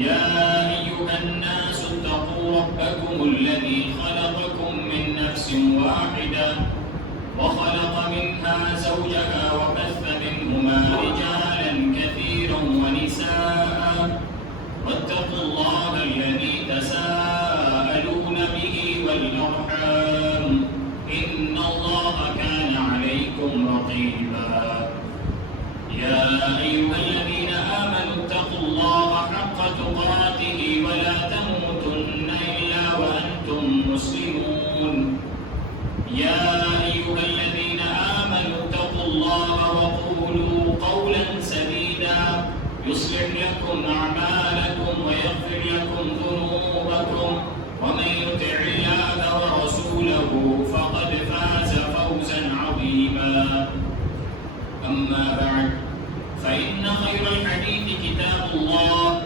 يا أيها الناس اتقوا ربكم الذي خلقكم من نفس واحدة وخلق منها زوجها وبث منهما رجالا كثيرا ونساء واتقوا الله الذي تساءلون به والأرحام إن الله كان عليكم رقيبا يا أيها الذين آمنوا اتقوا الله حق تقاته ولا تموتن إلا وأنتم مسلمون يا أيها الذين آمنوا اتقوا الله وقولوا قولا سديدا يصلح لكم أعمالكم ويغفر لكم ذنوبكم ومن يطع الله ورسوله فقد فاز فوزا عظيما أما بعد فإن خير الحديث كتاب الله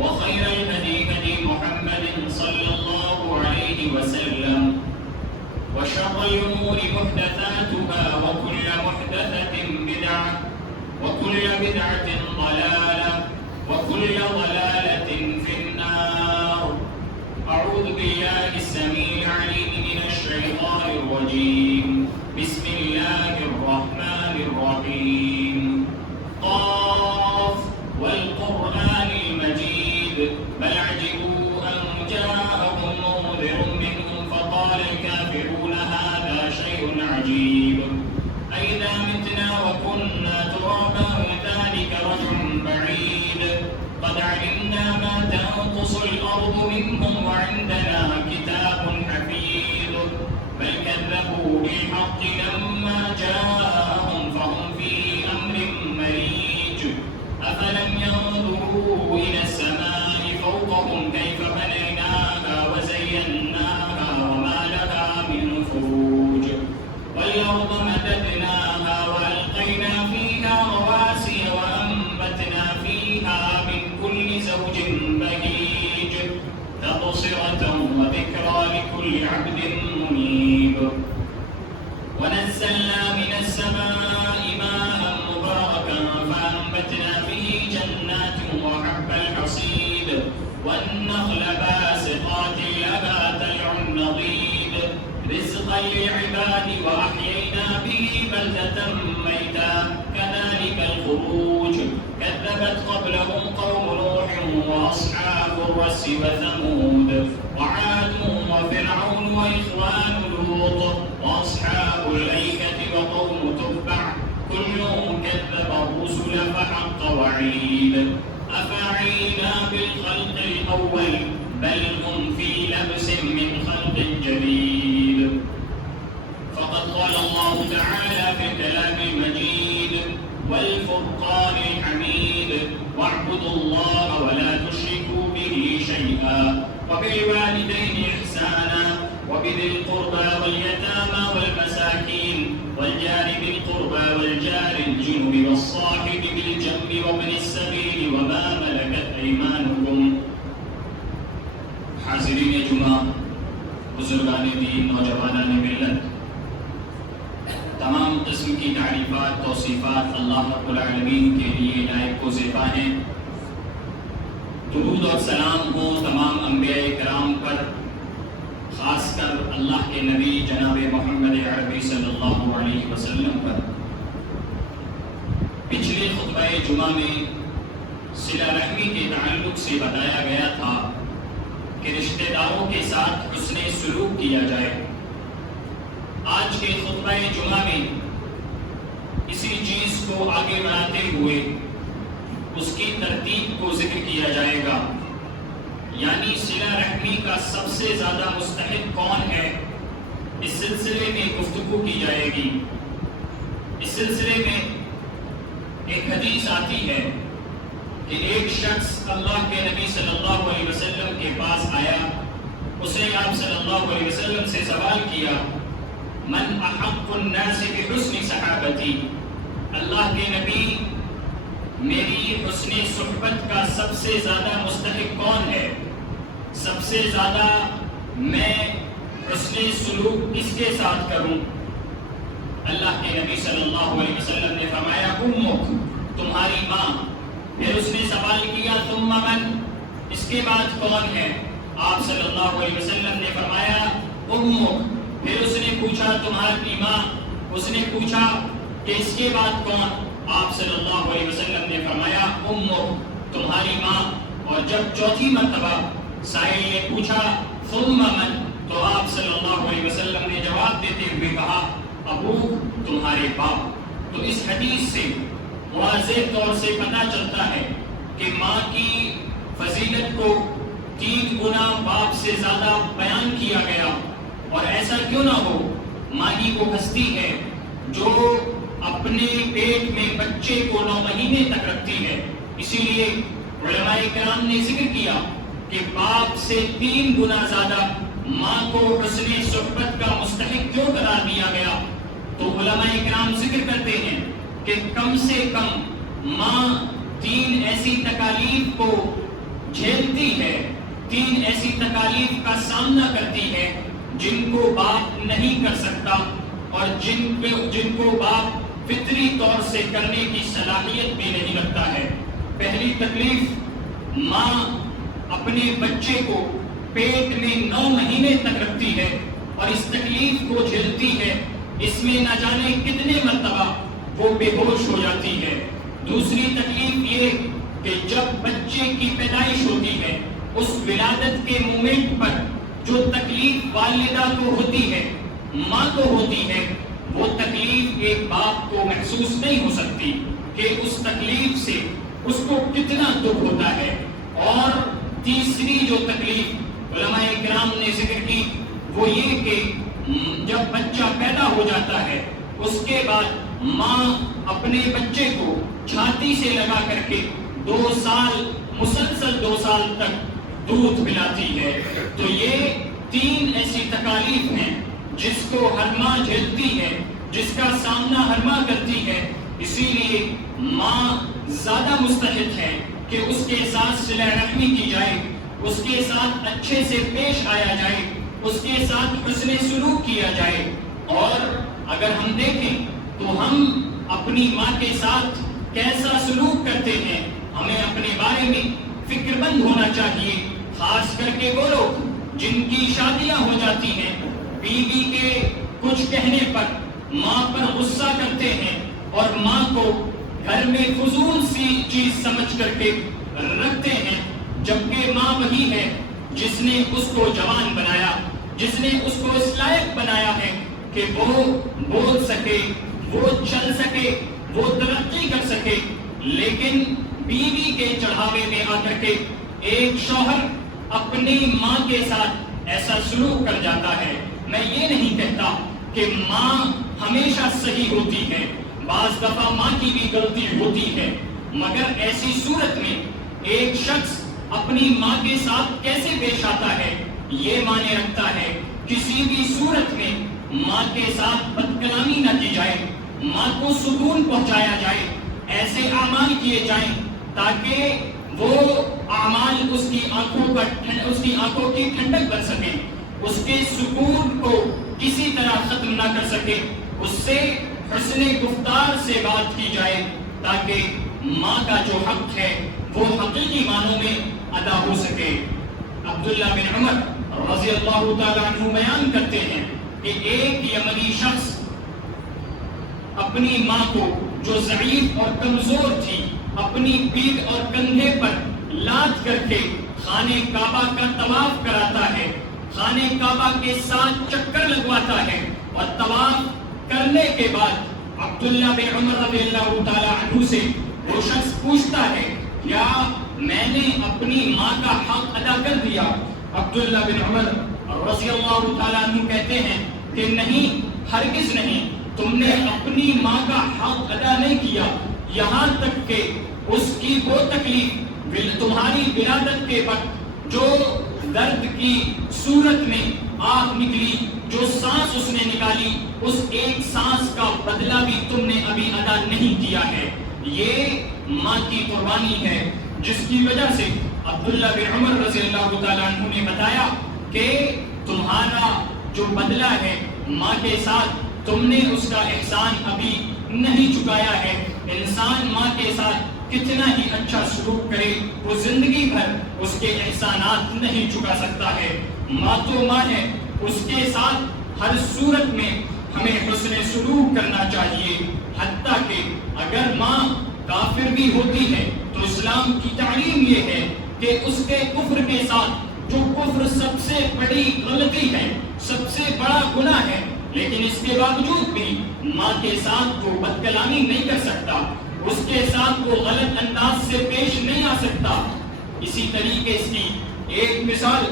وخير الهدي هدي محمد صلى الله عليه وسلم وشر الأمور محدثاتها وكل محدثة بدعة وكل بدعة ضلالة وكل ضلالة في النار أعوذ بالله السميع العليم من الشيطان الرجيم بسم الله الرحمن الرحيم قاف والقرآن المجيد بل عجبوا أن جاءهم منذر منهم فقال الكافرون هذا شيء عجيب أئذا متنا وكنا ترابا ذلك رجع بعيد قد علمنا ما تنقص الأرض منهم وعندنا كتاب حفيظ بل كذبوا بالحق لما جاءهم فهم في أمر مريج أفلم ينظروا إلى السماء فوقهم كيف بنيناها وزيناها وما لها من فروج والأرض مددناها وألقينا فيها رواسي وأنبتنا فيها من كل زوج بهيج تبصرة وذكرى لكل عبد منيب ونزلنا من السماء ماء مباركا فأنبتنا به جنات وحب الحصيد والنخل باسقات لها طلع نضيد رزقا للعباد وأحيينا به بلدة ميتا كذلك الخروج كذبت قبلهم قوم نوح وأصحاب الرس وثمود وعاد وفرعون وإخوان لوط وأصحاب الأيكة وقوم تبع كل كذب الرسل فحق وعيد أفعينا بالخلق الأول بل هم في لبس من خلق جديد فقد قال الله تعالى في الكلام المجيد والفرقان الحميد واعبدوا الله ولا تشركوا به شيئا وبالوالدين إحسانا وبذي القربى واليتامى والمساكين والجار ذي القربى والجار الجنب والصاحب بالجنب وابن السبيل وما ملكت أيمانكم حاضرین جمعہ بزرگان دین نوجوانان ملت تمام قسم کی تعریفات توصیفات اللہ رب العالمین کے لیے لائق و زیبا ہیں درود اور سلام ہو تمام انبیاء کرام پر خاص کر اللہ کے نبی جناب محمد عربی صلی اللہ علیہ وسلم پر پچھلے خطبہ جمعہ میں صلہ رحمی کے تعلق سے بتایا گیا تھا کہ رشتہ داروں کے ساتھ حسن سلوک کیا جائے آج کے خطبہ جمعہ میں اسی چیز کو آگے بڑھاتے ہوئے اس کی ترتیب کو ذکر کیا جائے گا یعنی صلہ رحمی کا سب سے زیادہ مستحق کون ہے اس سلسلے میں گفتگو کی جائے گی اس سلسلے میں ایک حدیث آتی ہے کہ ایک شخص اللہ کے نبی صلی اللہ علیہ وسلم کے پاس آیا اس نے آپ صلی اللہ علیہ وسلم سے سوال کیا من احق الناس بحسن صحابتی اللہ کے نبی میری حسن صحبت کا سب سے زیادہ مستحق کون ہے سب سے زیادہ میں حسن سلوک کس کے ساتھ کروں اللہ کے نبی صلی اللہ علیہ وسلم نے فرمایا امک تمہاری ماں پھر اس نے سوال کیا ثم من اس کے بعد کون ہے؟ آپ صلی اللہ علیہ وسلم نے فرمایا امک۔ پھر اس نے پوچھا تمہاری ماں۔ اس نے پوچھا کہ اس کے بعد کون؟ آپ صلی اللہ علیہ وسلم نے فرمایا امک، تمہاری ماں۔ اور جب چوتھی مرتبہ سائل نے پوچھا ثم من، تو آپ صلی اللہ علیہ وسلم نے جواب دیتے ہوئے کہا ابوک، تمہارے باپ۔ تو اس حدیث سے واضح طور سے پتہ چلتا ہے کہ ماں کی فضیلت کو 3 گنا باپ سے زیادہ بیان کیا گیا۔ اور ایسا کیوں نہ ہو، ماں ہی وہ ہستی ہے جو اپنے پیٹ میں بچے کو 9 مہینے تک رکھتی ہے۔ اسی لیے علماء کرام نے ذکر کیا کہ باپ سے 3 گنا زیادہ ماں کو حسن صحبت کا مستحق کیوں قرار دیا گیا؟ تو علماء کرام ذکر کرتے ہیں کہ کم سے کم ماں 3 ایسی تکالیف کو جھیلتی ہے، 3 ایسی تکالیف کا سامنا کرتی ہے جن کو باپ نہیں کر سکتا اور جن کو باپ فطری طور سے کرنے کی صلاحیت بھی نہیں رکھتا ہے۔ پہلی تکلیف، ماں اپنے بچے کو پیٹ میں 9 مہینے تک رکھتی ہے اور اس تکلیف کو جھیلتی ہے، اس میں نہ جانے کتنے مرتبہ وہ بے ہوش ہو جاتی ہے۔ دوسری تکلیف یہ کہ جب بچے کی پیدائش ہوتی ہے، اس ولادت کے مومنٹ پر جو تکلیف والدہ کو ہوتی ہے، ماں کو ہوتی ہے، وہ تکلیف ایک باپ کو محسوس نہیں ہو سکتی کہ اس تکلیف سے اس کو کتنا دکھ ہوتا ہے۔ اور تیسری جو تکلیف علماء کرام نے ذکر کی وہ یہ کہ جب بچہ پیدا ہو جاتا ہے، اس کے بعد ماں اپنے بچے کو چھاتی سے لگا کر کے 2 سال مسلسل 2 سال تک دودھ پلاتی ہے۔ تو یہ 3 ایسی تکالیف ہیں جس کو ہر ماں جھیلتی ہے، جس کا سامنا ہر ماں کرتی ہے۔ اسی لیے ماں زیادہ مستحق ہے کہ اس کے ساتھ صلہ رحمی کی جائے، اس کے ساتھ اچھے سے پیش آیا جائے، اس کے ساتھ حسن سلوک کیا جائے۔ اور اگر ہم دیکھیں تو ہم اپنی ماں کے ساتھ کیسا سلوک کرتے ہیں، ہمیں اپنے بارے میں فکر مند ہونا چاہیے، خاص کر کے وہ لوگ جن کی شادیاں ہو جاتی ہیں، بیوی کے کچھ کہنے پر ماں پر غصہ کرتے ہیں اور ماں کو گھر میں فضول سی چیز سمجھ کر کے رکھتے ہیں، جبکہ ماں وہی ہے جس نے اس کو جوان بنایا، جس نے اس کو اس لائق بنایا ہے کہ وہ بول سکے، وہ چل سکے، وہ ترقی کر سکے۔ لیکن بیوی کے چڑھاوے میں آ کر کے ایک شوہر اپنی ماں کے ساتھ ایسا سلوک کر جاتا ہے۔ میں یہ نہیں کہتا کہ ماں ہمیشہ صحیح ہوتی ہے، بعض دفعہ ماں کی بھی غلطی ہوتی ہے، مگر ایسی صورت میں ایک شخص اپنی ماں کے ساتھ کیسے پیش آتا ہے یہ معنی رکھتا ہے۔ کسی بھی صورت میں ماں کے ساتھ بد کلامی نہ کی جائے، ماں کو سکون پہنچایا جائے، ایسے اعمال کیے جائیں تاکہ وہ اعمال اس کی آنکھوں کی ٹھنڈک بن سکے، اس کے سکون کو کسی طرح ختم نہ کر سکے، اس سے حسن گفتار سے بات کی جائے تاکہ ماں کا جو حق ہے وہ حقیقی معنوں میں ادا ہو سکے۔ عبداللہ بن عمر رضی اللہ تعالیٰ عنہ بیان کرتے ہیں کہ ایک یمنی شخص اپنی ماں کو جو ضعیف اور کمزور تھی اپنی پیٹھ اور کندھے پر لاد کر کے خانہ کعبہ کا طواف کراتا ہے، خانہ کعبہ کے ساتھ چکر لگواتا ہے، اور طواف کرنے کے بعد عبداللہ بن عمر رضی اللہ تعالیٰ عنہ سے وہ شخص پوچھتا ہے کیا میں نے اپنی ماں کا حق ادا کر دیا؟ عبداللہ بن عمر رضی اللہ تعالیٰ عنہ کہتے ہیں کہ نہیں، ہرگز نہیں، تم نے اپنی ماں کا حق ادا نہیں کیا، یہاں تک کہ اس کی وہ تکلیف تمہاری ولادت کے وقت جو درد کی صورت میں آہ نکلی، جو سانس اس نے نکالی، اس ایک سانس کا بدلہ بھی تم نے ابھی ادا نہیں کیا ہے۔ یہ ماں کی قربانی ہے جس کی وجہ سے عبداللہ بن عمر رضی اللہ تعالیٰ عنہ نے بتایا کہ تمہارا جو بدلہ ہے ماں کے ساتھ، تم نے اس کا احسان ابھی نہیں چکایا ہے۔ انسان ماں کے ساتھ کتنا ہی اچھا سلوک کرے وہ زندگی بھر اس کے احسانات نہیں چکا سکتا ہے۔ ماں تو ماں ہے، اس کے ساتھ ہر صورت میں ہمیں حسن سلوک کرنا چاہیے، حتیٰ کہ اگر ماں کافر بھی ہوتی ہے تو اسلام کی تعلیم یہ ہے کہ اس کے کفر کے ساتھ، جو کفر سب سے بڑی غلطی ہے، سب سے بڑا گناہ ہے، لیکن اس کے باوجود بھی ماں کے ساتھ وہ بد کلامی نہیں کر سکتا، اس کے ساتھ وہ غلط انداز سے پیش نہیں آ سکتا۔ اسی طریقے سے ایک مثال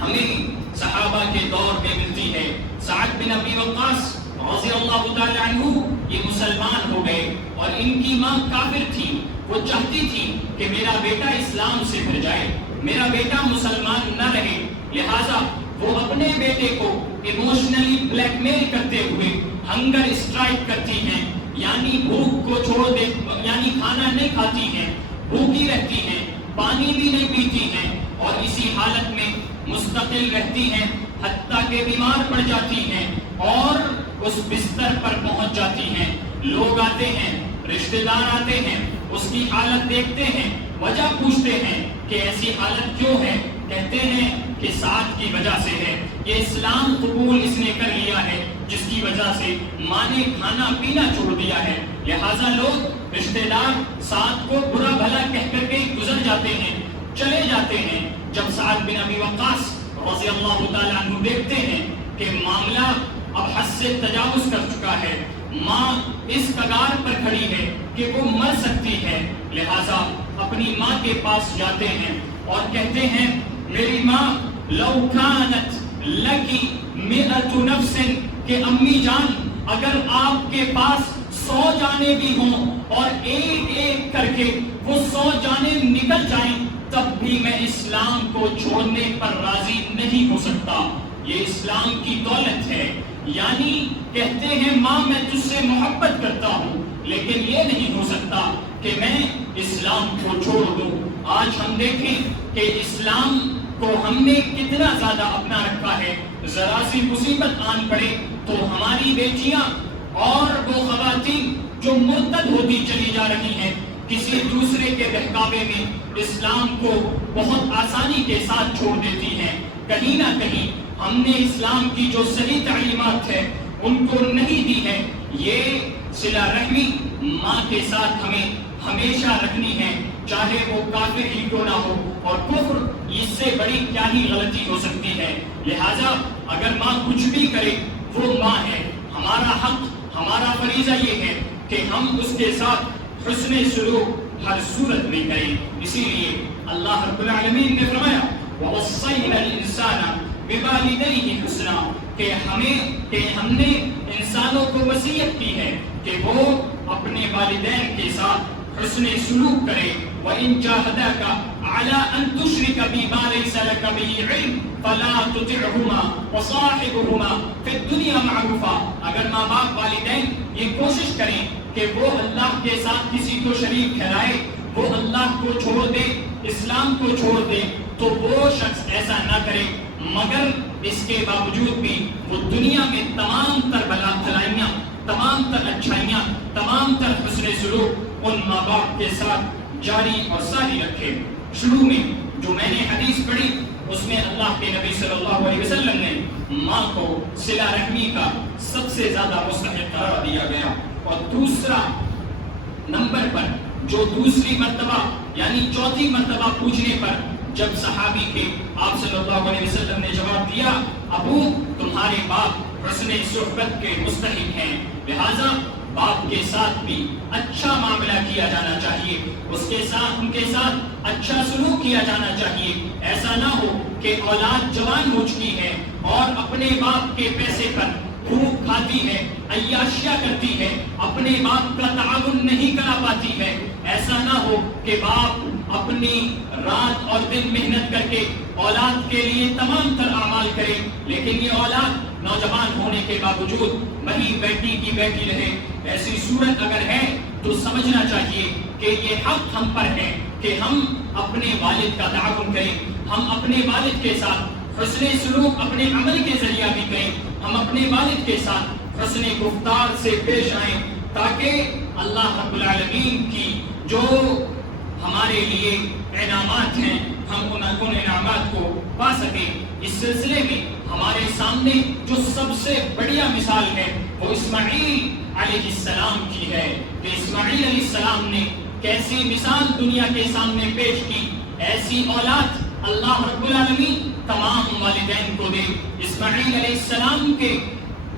ہمیں صحابہ کے دور میں ملتی ہے۔ سعد بن ابی وقاص رضی اللہ تعالی عنہ یہ مسلمان ہو گئے اور ان کی ماں کافر تھی۔ وہ چاہتی تھی کہ میرا بیٹا اسلام سے پھر جائے، میرا بیٹا مسلمان نہ رہے، لہٰذا وہ اپنے بیٹے کو ایموشنلی بلیک میل کرتے ہوئے ہنگر اسٹرائک کرتی ہیں، یعنی بھوک کو چھوڑ دے، یعنی کھانا نہیں کھاتی ہیں، بھوکی رہتی ہیں، پانی بھی نہیں پیتی ہیں اور اسی حالت میں مستقل رہتی ہیں، حتیٰ کہ بیمار پڑ جاتی ہیں اور اس بستر پر پہنچ جاتی ہیں۔ لوگ آتے ہیں، رشتہ دار آتے ہیں، اس کی حالت دیکھتے ہیں، وجہ پوچھتے ہیں کہ ایسی حالت کیوں ہے؟ کہتے ہیں کہ سعد کی وجہ سے ہے، یہ اسلام قبول اس نے کر لیا ہے جس کی وجہ سے ماں نے کھانا پینا چھوڑ دیا ہے۔ لہٰذا لوگ رشتہ دار سعد کو برا بھلا کہہ کر کے گزر جاتے ہیں، چلے جاتے ہیں۔ جب سعد بن ابی وقاص رضی اللہ تعالیٰ عنہ دیکھتے ہیں کہ معاملہ اب حد سے تجاوز کر چکا ہے، ماں اس کگار پر کھڑی ہے کہ وہ مر سکتی ہے، لہٰذا اپنی ماں کے پاس جاتے ہیں اور کہتے ہیں میری ماں لو کانت لکی مئۃ نفس، کہ امی جان اگر آپ کے پاس 100 جانیں بھی ہوں اور ایک ایک کر کے وہ 100 جانیں نکل جائیں تب بھی میں اسلام کو چھوڑنے پر راضی نہیں ہو سکتا، یہ اسلام کی دولت ہے۔ یعنی کہتے ہیں ماں میں تجھ سے محبت کرتا ہوں لیکن یہ نہیں ہو سکتا کہ میں اسلام کو چھوڑ دوں۔ آج ہم دیکھیں کہ اسلام کو ہم نے کتنا زیادہ اپنا رکھا ہے، ذرا سی مصیبت آن پڑے تو ہماری بیٹیاں اور وہ خواتین جو مرتد ہوتی چلی جا رہی ہیں کسی دوسرے کے بہکاوے میں اسلام کو بہت آسانی کے ساتھ چھوڑ دیتی ہیں۔ کہیں نہ کہیں ہم نے اسلام کی جو صحیح تعلیمات ہے ان کو نہیں دی ہے۔ یہ صلہ رحمی ماں کے ساتھ ہمیں ہمیشہ رکھنی ہے، چاہے وہ کافر ہی کیوں نہ ہو، اور کفر اس سے بڑی کیا ہی غلطی ہو سکتی ہے۔ لہٰذا اگر ماں کچھ بھی کرے وہ ماں ہے، ہمارا حق، ہمارا فریضہ یہ ہے کہ ہم اس کے ساتھ حسن سلوک ہر صورت میں کریں۔ اسی لیے اللہ رب العالمین نے فرمایا وَوَصَّيْنَا الْإِنسَانَ بِوَالِدَيْهِ حُسْنًا، کہ ہم نے انسانوں کو وصیت کی ہے کہ وہ اپنے والدین کے ساتھ حسن سلوک کرے۔ وَإِن جَاهَدَاكَ عَلَىٰ أَن تُشْرِكَ بِي مَا لَيْسَ لَكَ بِهِ عِلْمٌ فَلَا تُطِعْهُمَا وَصَاحِبْهُمَا فِي الدُّنْيَا مَعْرُوفًا، اگر ماں باپ والدین یہ کوشش کریں کہ وہ اللہ کے ساتھ کسی کو شریک ٹھہرائے، وہ اللہ کو چھوڑ دے، اسلام کو چھوڑ دے، تو وہ شخص ایسا نہ کرے، مگر اس کے باوجود بھی وہ دنیا میں تمام تر بھلائیاں، تمام تر اچھائیاں، تمام تر حسن سلوک ان ماں باپ کے ساتھ جاری اور ساری رکھے۔ شروع میں جو میں نے حدیث پڑھی اس میں اللہ کے نبی صلی اللہ علیہ وسلم نے ماں کو صلہ رحمی کا سب سے زیادہ مستحق قرار دیا گیا، اور دوسرا نمبر پر جو دوسری مرتبہ یعنی چوتھی مرتبہ پوچھنے پر جب صحابی کے آپ صلی اللہ علیہ وسلم نے جواب دیا ابو تمہارے باپ حسن صحبت کے مستحق ہیں، لہٰذا باپ کے ساتھ بھی اچھا معاملہ کیا جانا چاہیے، اس کے ساتھ ان کے ساتھ اچھا سلوک کیا جانا چاہیے۔ ایسا نہ ہو کہ اولاد جوان ہو چکی ہے اور اپنے باپ کے پیسے پر خوب کھاتی ہے، عیاشیاں کرتی ہے، اپنے باپ کا تعاون نہیں کرا پاتی ہے۔ ایسا نہ ہو کہ باپ اپنی رات اور دن محنت کر کے اولاد کے لیے تمام تر اعمال کرے لیکن یہ اولاد نوجوان ہونے کے باوجود وہی بیٹی کی بیٹی رہے۔ ایسی صورت اگر ہے تو سمجھنا چاہیے کہ یہ حق ہم پر ہے کہ ہم اپنے والد کا تعاون کریں، ہم اپنے والد کے ساتھ حسن سلوک اپنے عمل کے ذریعہ بھی کریں، ہم اپنے والد کے ساتھ حسن گفتار سے پیش آئیں تاکہ اللہ رب العالمین کی جو ہمارے لیے انعامات ہیں ہم ان انعامات کو پا سکیں۔ اس سلسلے میں ہمارے سامنے جو سب سے بڑیا مثال ہے وہ اسماعیل علیہ السلام کی ہے کہ اسماعیل علیہ السلام نے کیسی مثال دنیا کے سامنے پیش کی۔ ایسی اولاد اللہ رب العالمین تمام والدین کو دے۔ اسماعیل علیہ السلام کے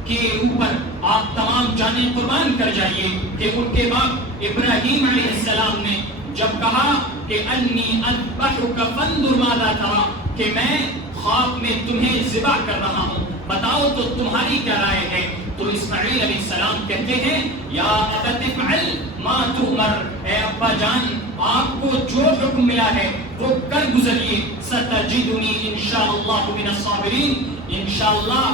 اوپر آپ تمام جانیں قربان کر جائیے کہ ان کے باپ ابراہیم علیہ السلام نے جب کہا کہ انی اذبحک فانظر ماذا ترى، کہ میں خواب میں تمہیں ذبح کر رہا ہوں، بتاؤ تو تمہاری کیا رائے ہے؟ تو اسماعیل علیہ السلام کہتے ہیں یا ابت افعل ما تؤمر، اے ابا جان آپ کو جو حکم ملا ہے وہ کر گزریے، ستجدنی انشاءاللہ من الصابرین، انشاءاللہ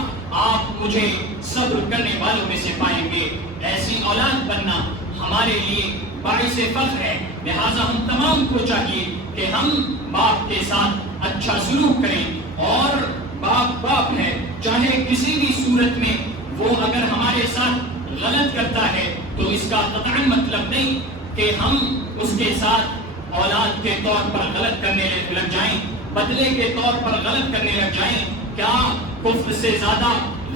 آپ مجھے صبر کرنے والوں میں سے پائیں گے۔ ایسی اولاد بننا ہمارے لیے باعث فخر ہے، لہٰذا ہم تمام کو چاہیے کہ ہم باپ کے ساتھ اچھا سلوک کریں، اور باپ ہے، چاہے کسی بھی صورت میں وہ اگر ہمارے ساتھ غلط کرتا ہے تو اس کا قطعاً مطلب نہیں کہ ہم اس کے ساتھ اولاد کے طور پر غلط کرنے لگ جائیں، بدلے کے طور پر غلط کرنے لگ جائیں۔ کیا کفر سے زیادہ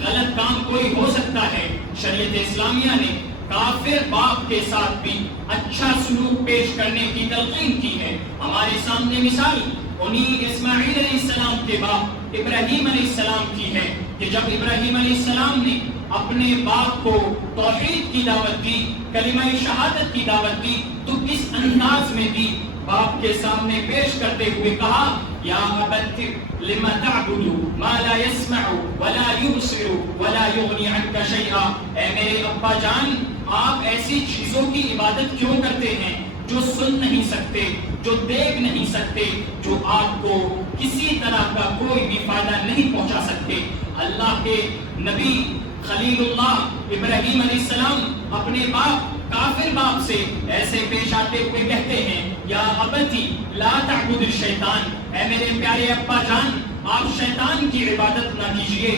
غلط کام کوئی ہو سکتا ہے؟ شریعت اسلامیہ نے کافر باپ کے ساتھ بھی اچھا سلوک پیش کرنے کی تلقین کی ہے۔ ہمارے سامنے مثال انہی اسماعیل علیہ السلام کے باپ ابراہیم علیہ السلام کی ہے کہ جب ابراہیم علیہ السلام نے اپنے باپ کو توحید کی دعوت دی، کلمہ شہادت کی دعوت دی، تو کس انداز میں دی؟ باپ کے سامنے پیش کرتے ہوئے کہا یا ابت لم تعبد ما لا يسمع ولا يبصر ولا يغني عنك شيئا، اے میرے ابا جان آپ ایسی چیزوں کی عبادت کیوں کرتے ہیں جو سن نہیں سکتے، جو دیکھ نہیں سکتے، جو آپ کو کسی طرح کا کوئی بھی فائدہ نہیں پہنچا سکتے۔ اللہ کے نبی خلیل اللہ ابراہیم علیہ السلام اپنے باپ کافر باپ سے ایسے پیش آتے ہوئے کہتے ہیں یا ابتی لا تعبد الشیطان، اے میرے پیارے ابا جان آپ شیطان کی عبادت نہ کیجیے۔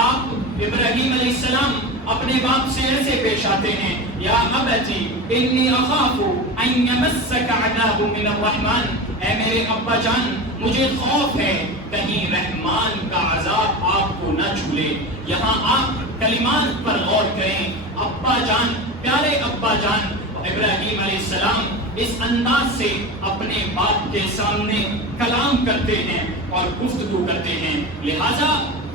آپ ابراہیم علیہ السلام اپنے باپ سے ایسے پیش آتے ہیں یا ابتی انی اخاف ان یمسک عذاب من الرحمن، اے میرے ابا جان مجھے خوف ہے کہیں رحمان کا عذاب آپ کو نہ چھولے۔ یہاں آپ کلمات پر غور کریں، ابا جان، پیارے ابا جان ابراہیم علیہ السلام اس انداز سے اپنے باپ کے سامنے کلام کرتے ہیں اور گفتگو کرتے ہیں، لہذا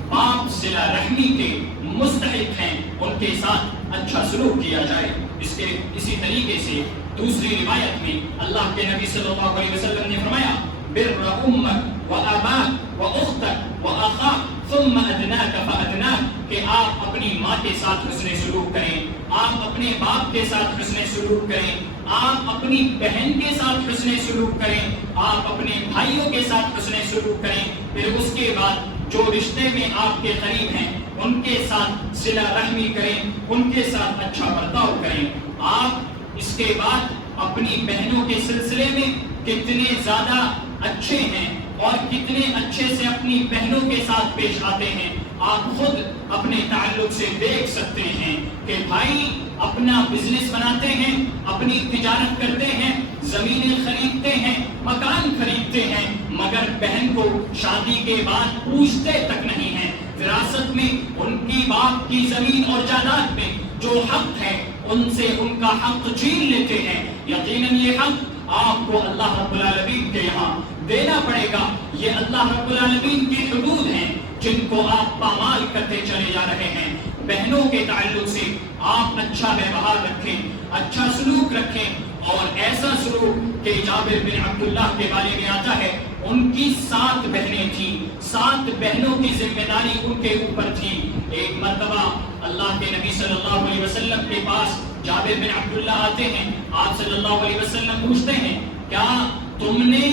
باپ صلہ رحمی کے مستحق ہیں، ان کے ساتھ اچھا سلوک کیا جائے۔ اسی طریقے سے دوسری روایت میں اللہ کے نبی صلی اللہ علیہ وسلم نے فرمایا بر امک و اباک و اختک و اخاک ثم ادناک فادناک، کہ آپ اپنی ماں کے ساتھ حسن سلوک کریں، آپ اپنے باپ کے ساتھ حسن سلوک کریں، آپ اپنی بہن کے ساتھ حسن سلوک کریں، آپ اپنے بھائیوں کے ساتھ حسن سلوک کریں، پھر اس کے بعد جو رشتے میں آپ کے قریب ہیں ان کے ساتھ صلہ رحمی کریں، ان کے ساتھ اچھا برتاؤ کریں۔ آپ اس کے بعد اپنی بہنوں کے سلسلے میں کتنے زیادہ اچھے ہیں اور کتنے اچھے سے اپنی بہنوں کے ساتھ پیش آتے ہیں، آپ خود اپنے تعلق سے دیکھ سکتے ہیں کہ بھائی اپنا بزنس بناتے ہیں، اپنی تجارت کرتے ہیں، زمینیں خریدتے ہیں، مکان خریدتے ہیں، مگر بہن کو شادی کے بعد پوچھتے تک نہیں ہیں، وراثت میں ان کی باپ کی زمین اور جائیداد میں جو حق ہے ان سے ان کا حق چھین لیتے ہیں۔ یقیناً یہ حق آپ کو اللہ رب العالمین کے یہاں دینا پڑے گا۔ یہ اللہ رب العالمین کی حدود ہیں جن کو آپ پامال کرتے چلے جا رہے ہیں۔ بہنوں کے تعلق سے آپ اچھا ویوہار رکھیں، اچھا سلوک رکھیں، اور ایسا سلوک کہ جابر بن عبداللہ کے بارے میں آتا ہے ان کی 7 بہنیں تھیں، 7 بہنوں کی ذمہ داری ان کے اوپر تھی۔ ایک مرتبہ اللہ کے نبی صلی اللہ علیہ وسلم کے پاس جابر بن عبداللہ آتے ہیں، آپ صلی اللہ علیہ وسلم پوچھتے ہیں کیا تم نے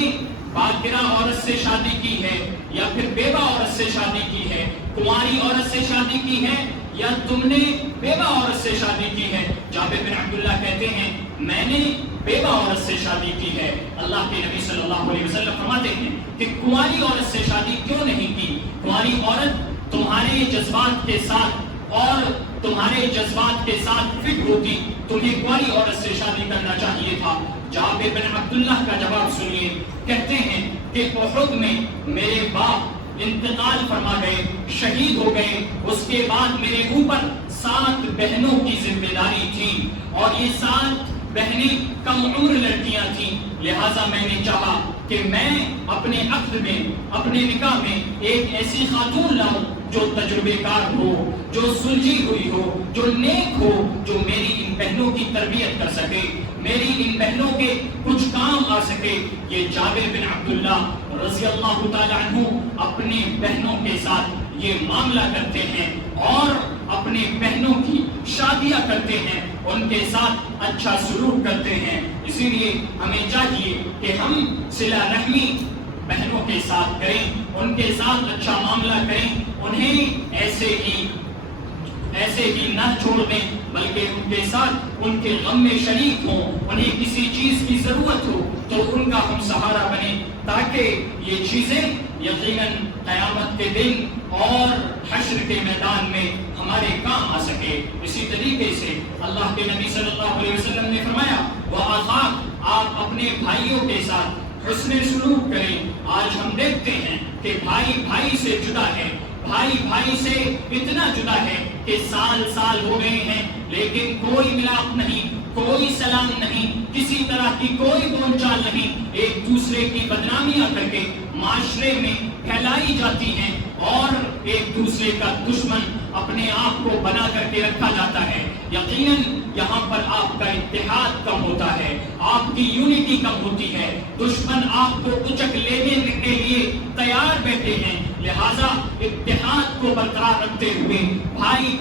باکرہ عورت سے شادی کی ہے یا پھر بیوہ عورت سے شادی کی ہے، کنواری عورت سے شادی کی ہے یا تم نے بیوہ عورت سے شادی کی ہے؟ جابر بن عبداللہ کہتے ہیں میں نے بیوہ عورت سے شادی کی ہے۔ اللہ کے نبی صلی اللہ علیہ وسلم فرماتے ہیں کہ کنواری عورت سے شادی کیوں نہیں کی؟ کنواری عورت تمہارے جذبات کے ساتھ اور تمہارے جذبات کے ساتھ فٹ ہوتی، تمہیں کنواری عورت سے شادی کرنا چاہیے تھا۔ جابر بن عبداللہ کا جواب سنیے. کہتے ہیں کہ احد میں میرے باپ انتقال فرما گئے، شہید ہو گئے. اس کے بعد میرے اوپر 7 بہنوں کی ذمہ داری تھی اور یہ 7 بہنیں کم عمر لڑکیاں تھیں. لہٰذا میں نے چاہا کہ میں اپنے عقد میں، اپنے نکاح میں ایک ایسی خاتون لاؤں جو تجربے کار ہو، جو سلجھی ہوئی ہو، جو نیک ہو، جو میری ان بہنوں کی تربیت کر سکے، میری ان بہنوں کے کچھ کام آ سکے. یہ جابر بن عبداللہ رضی اللہ تعالی عنہ اپنے بہنوں کے ساتھ یہ معاملہ کرتے ہیں اور اپنے بہنوں کی شادیاں کرتے ہیں، ان کے ساتھ اچھا سلوک کرتے ہیں. اسی لیے ہمیں چاہیے کہ ہم صلہ رحمی بہنوں کے ساتھ کریں، ان کے ساتھ اچھا معاملہ کریں، انہیں ایسے ہی نہ چھوڑ دیں، بلکہ ان کے ساتھ ان کے غم میں شریک ہوں. انہیں کسی چیز کی ضرورت ہو تو ان کا ہم سہارا بنیں، تاکہ یہ چیزیں یقیناً قیامت کے دن اور حشر کے میدان میں ہمارے کام آ سکے. اسی طریقے سے اللہ کے نبی صلی اللہ علیہ وسلم نے فرمایا وَأَخَاكَ، آپ اپنے بھائیوں کے ساتھ حسن سلوک کریں. آج ہم دیکھتے ہیں کہ بھائی بھائی سے جدا ہے، بھائی بھائی سے اتنا جدا ہے کہ سال ہو گئے ہیں لیکن کوئی ملاپ نہیں، کوئی سلام نہیں، کسی طرح کی کوئی بول چال نہیں. ایک دوسرے کی بدنامیاں کر کے معاشرے میں پھیلائی جاتی ہیں اور ایک دوسرے کا دشمن اپنے آپ کو بنا کر کے رکھا جاتا ہے. یقیناً یہاں پر آپ کا اتحاد کم ہوتا ہے، آپ کی یونٹی کم ہوتی ہے. دشمن آپ کو اچک لینے کے لیے تیار بیٹھے ہیں. لہٰذا اتحاد کو برقرار رکھتے ہوئے بھائی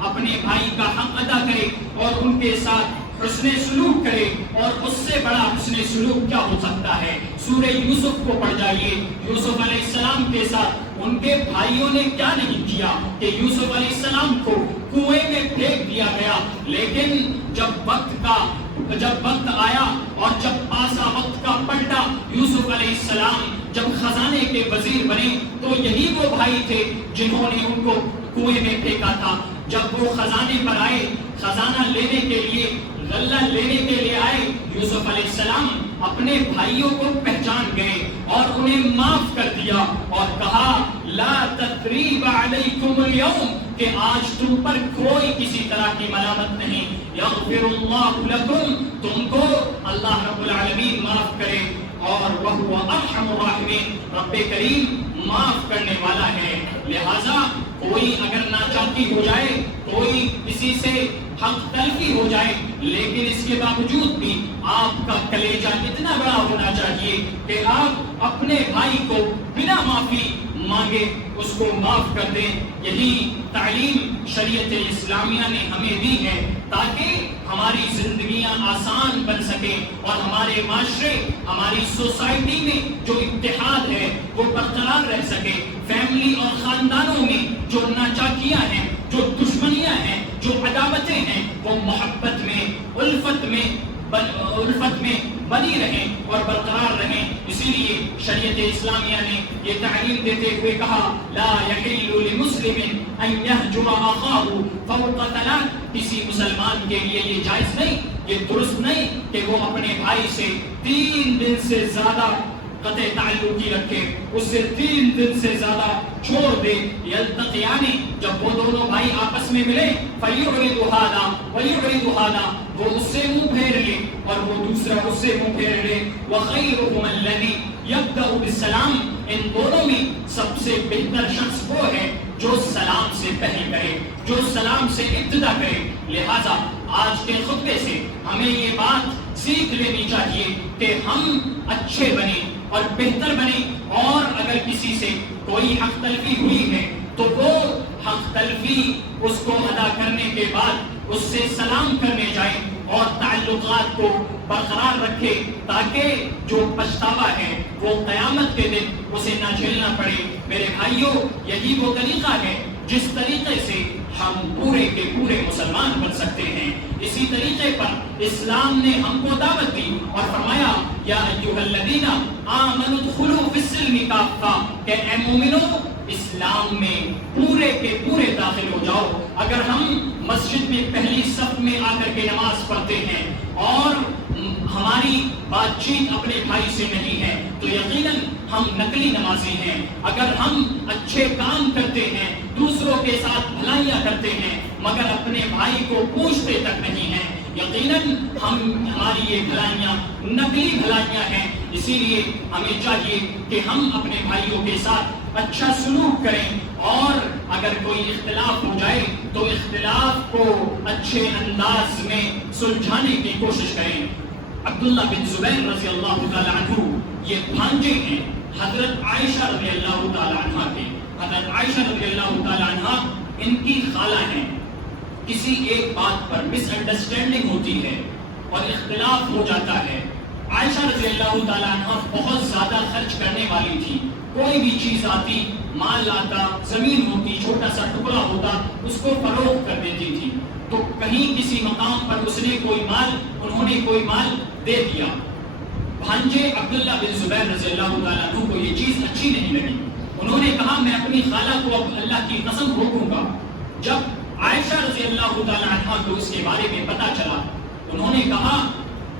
اپنے بھائی کا حق ادا کرے اور ان کے ساتھ حسن سلوک کرے. اور اس سے بڑا حسن سلوک کیا ہو سکتا ہے؟ سورہ یوسف کو پڑھ جائیے. یوسف علیہ السلام کے ساتھ ان کے بھائیوں نے کیا نہیں کیا کہ یوسف علیہ السلام کو کنویں میں پھینک دیا گیا، لیکن جب وقت آیا اور جب پاسا وقت کا پلٹا، یوسف علیہ السلام جب خزانے کے وزیر بنے تو یہی وہ بھائی تھے جنہوں نے ان کو کنویں میں پھینکا تھا. جب وہ خزانے پر آئے، خزانہ لینے کے لیے، غلہ لینے کے لیے آئے، یوسف علیہ السلام اپنے بھائیوں کو پہچان گئے اور انہیں معاف کر دیا اور کہا لا تثریب علیکم اليوم، کہ آج تم پر کوئی کسی طرح کی ملامت نہیں. یغفر اللہ لکم، تم کو اللہ رب العالمین معاف کرے اور وَهُوَ أَرْحَمُ الرَّاحِمِينَ، رب کریم معاف کرنے والا ہے. لہٰذا کوئی اگر ناچاکی ہو جائے، کوئی کسی سے حق تلفی ہو جائے، لیکن اس کے باوجود بھی آپ کا کلیجہ اتنا بڑا ہونا چاہیے کہ آپ اپنے بھائی کو بنا معافی مانگے اس کو معاف کر دیں. یہی تعلیم شریعت اسلامیہ نے ہمیں دی ہے تاکہ ہماری زندگیاں آسان بن سکیں اور ہمارے معاشرے، ہماری سوسائٹی میں جو اتحاد ہے وہ برقرار رہ سکے. فیملی اور خاندانوں میں جو ناچاکیاں ہیں، جو دشمنیاں ہیں، جو عداوتیں ہیں، وہ محبت میں، الفت میں بنی رہیں اور برقرار رہیں. اسی لیے شریعت اسلامیہ نے یہ تعلیم دیتے ہوئے کہا لا یحل لمسلم ان یہجر اخاہ فوق ثلاث، کسی مسلمان کے لیے یہ جائز نہیں، یہ درست نہیں کہ وہ اپنے بھائی سے 3 دن سے زیادہ قطع تعلقی رکھے، اس سے 3 دن سے زیادہ چھوڑ دے. یلتقیان، جب وہ دونوں بھائی آپس میں ملے، فیعرض ھذا ویعرض ھذا، وہ اس سے منہ پھیر لے اور وہ دوسرا اس سے منہ پھیر لے. وخیرھم الذی یبدأ بالسلام، ان دونوں میں سب سے بہتر شخص وہ ہے جو سلام سے پہل کرے، جو سلام سے ابتدا کرے. لہذا آج کے خطبے سے ہمیں یہ بات سیکھ لینی چاہیے کہ ہم اچھے بنیں اور بہتر بنیں، اور اگر کسی سے کوئی حق تلفی ہوئی ہے تو وہ حق تلفی اس کو ادا کرنے کے بعد اس سے سلام کرنے جائیں اور تعلقات کو برقرار رکھے تاکہ جو پچھتاوا ہے وہ قیامت کے دن اسے نہ جھیلنا پڑے. میرے بھائیوں، یہی وہ طریقہ ہے جس طریقے سے ہم پورے کے پورے مسلمان بن سکتے ہیں. اسی طریقے پر اسلام نے ہم کو دعوت دی اور فرمایا یا ایھا الذین آمنوا ادخلوا فی السلم کافہ، کہ اے مومنو اسلام میں پورے کے پورے داخل ہو جاؤ. اگر ہم مسجد میں پہلی صف میں آ کر کے نماز پڑھتے ہیں اور ہماری بات چیت اپنے بھائی سے نہیں ہے تو یقیناً ہم نقلی نمازی ہیں۔ اگر ہم اچھے کام کرتے ہیں، دوسروں کے ساتھ بھلائیاں کرتے ہیں، مگر اپنے بھائی کو پوچھتے تک نہیں ہیں، یقیناً ہماری یہ بھلائیاں نقلی بھلائیاں ہیں۔ اسی لیے ہمیں چاہیے کہ ہم اپنے بھائیوں کے ساتھ اچھا سلوک کریں، اور اگر کوئی اختلاف ہو جائے تو اختلاف کو اچھے انداز میں سلجھانے کی کوشش کریں۔ عبداللہ بن زبیر رضی اللہ تعالی عنہ یہ بھانجے ہیں حضرت عائشہ رضی اللہ تعالی عنہ کے۔ حضرت عائشہ رضی اللہ تعالی عنہ ان کی خالہ ہیں۔ کسی ایک بات پر مس انڈرسٹینڈنگ ہوتی ہے اور اختلاف ہو جاتا ہے۔ عائشہ رضی اللہ تعالی عنہ بہت زیادہ خرچ کرنے والی تھی، کوئی بھی چیز آتی، مال آتا، زمین ہوتی، چھوٹا سا ٹکڑا ہوتا، اس کو فروخت کر دیتی تھی۔ تو کہیں کسی مقام پر انہوں نے کوئی مال دے دیا۔ بھانجے عبداللہ بن زبیر رضی اللہ تعالیٰ عنہ کو یہ چیز اچھی نہیں لگی۔ انہوں نے کہا میں اپنی خالہ کو اب اللہ کی قسم روکوں گا۔ جب عائشہ رضی اللہ تعالیٰ عنہ کو اس کے بارے میں پتا چلا، انہوں نے کہا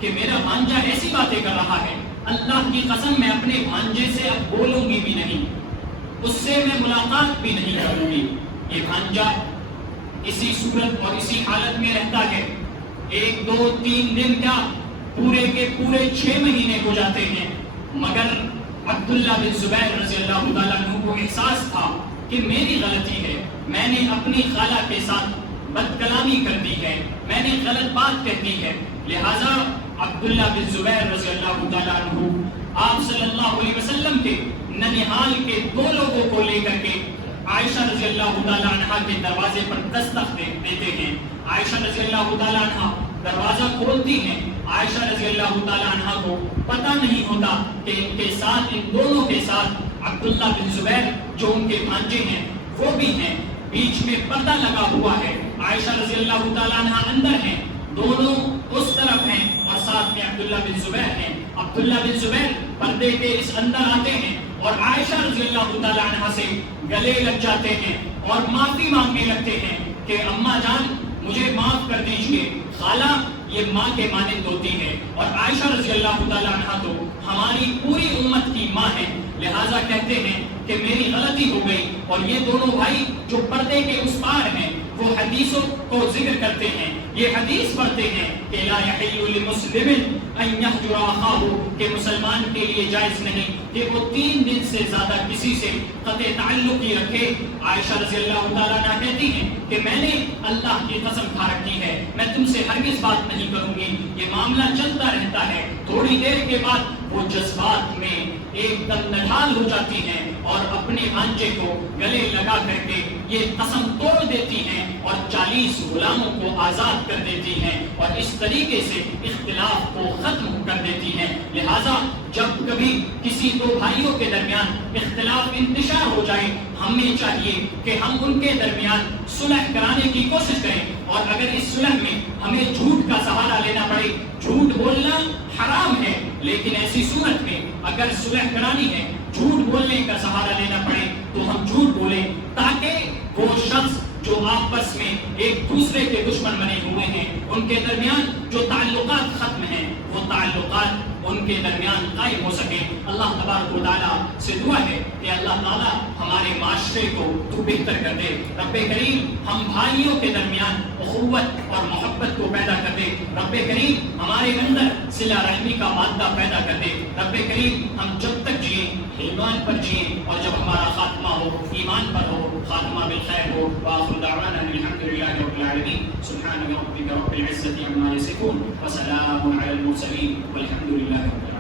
کہ میرا بھانجا ایسی باتیں کر رہا ہے، اللہ کی قسم میں اپنے بھانجے سے اب بولوں گی بھی نہیں، اس سے میں ملاقات بھی نہیں کروں گی۔ یہ بھانجا اسی صورت اور اسی حالت میں رہتا ہے، 1 2 3 دن کیا پورے کے پورے 6 مہینے ہو جاتے ہیں، مگر عبداللہ بن زبیر رضی اللہ تعالیٰ عنہ کو احساس تھا کہ میری غلطی ہے، میں نے اپنی خالہ کے ساتھ بد کلامی کر دی ہے، میں نے غلط بات کہہ دی ہے۔ لہٰذا عبداللہ بن زبیر رضی اللہ تعالیٰ عنہ آپ صلی اللہ علیہ وسلم کے ننہال کے 2 لوگوں کو لے کر کے عائشہ رضی اللہ تعالیٰ عنہ کے دروازے پر دستک دیتے ہیں۔ عائشہ رضی اللہ تعالیٰ عنہ دروازہ کھولتی ہیں۔ عائشہ رضی اللہ تعالیٰ عنہ کو پتہ نہیں ہوتا کہ ان کے ساتھ، ان دونوں کے ساتھ عبداللہ بن زبیر جو ان کے بھانجے ہیں وہ بھی ہیں، بیچ میں پردہ لگا ہوا ہے۔ عائشہ رضی اللہ تعالیٰ عنہ اندر ہیں، دونوں اس طرف ہیں اور ساتھ میں عبداللہ بن زبیر ہیں۔ عبداللہ بن زبیر پردے کے اس اندر آتے ہیں اور عائشہ رضی اللہ تعالیٰ عنہ سے گلے لگ جاتے ہیں اور معافی مانگنے لگتے ہیں کہ اماں جان مجھے معاف کر دیجئے، خالہ یہ ماں کے مانند ہوتی ہے، اور عائشہ رضی اللہ تعالیٰ عنہ تو ہماری پوری امت کی ماں ہے، لہٰذا کہتے ہیں کہ میری غلطی ہو گئی۔ اور یہ دونوں بھائی جو پردے کے اس پار ہیں وہ حدیثوں کو ذکر کرتے ہیں، یہ حدیث پڑھتے ہیں کہ لا یحل لمسلم ان یہجر اخاہ، کہ مسلمان کے لیے جائز نہیں کہ وہ 3 دن سے زیادہ کسی سے قطع تعلق ہی رکھے۔ عائشہ رضی اللہ تعالیٰ عنہ کہتی ہیں کہ میں نے اللہ کی قسم کھا رکھی ہے، میں تم سے ہرگز بات نہیں کروں گی۔ یہ معاملہ چلتا رہتا ہے، تھوڑی دیر کے بعد وہ جذبات میں ایک دم نڈھال ہو جاتی ہیں اور اپنے بھانجے کو گلے لگا کر کے یہ قسم توڑ دیتی ہیں اور 40 غلاموں کو آزاد کر دیتی ہیں اور اس طریقے سے اختلاف کو ختم کر دیتی ہیں۔ لہٰذا جب کبھی کسی 2 بھائیوں کے درمیان اختلاف انتشار ہو جائے، ہمیں چاہیے کہ ہم ان کے درمیان صلح کرانے کی کوشش کریں، اور اگر اس صلح میں ہمیں جھوٹ کا سہارا لینا پڑے، جھوٹ بولنا حرام ہے، لیکن ایسی صورت میں اگر صلح کرانی ہے، جھوٹ بولنے کا سہارا لینا پڑے تو ہم جھوٹ بولیں، تاکہ وہ شخص جو آپس میں ایک دوسرے کے دشمن بنے ہوئے ہیں ان کے درمیان جو تعلقات ختم ہیں وہ تعلقات ان کے درمیان قائم ہو سکے۔ اللہ تبارک و تعالیٰ سے دعا ہے کہ اللہ تعالیٰ ہمارے معاشرے کو تو بہتر کر دے۔ رب کریم ہم بھائیوں کے درمیان اخوت اور محبت کو پیدا کر دے۔ رب کریم ہمارے اندر صلہ رحمی کا مادہ پیدا کر دے۔ رب کریم ہم جب تک جئیں ایمان پر جئیں، اور جب ہمارا خاتمہ ہو ایمان پر ہو، خاتمہ بالخیر ہو۔ وآخر دعوانا الحمد للہ رب العالمین۔ سبحان ربک رب العزة عما یصفون وسلام علی المرسلین والحمد للہ رب العالمین۔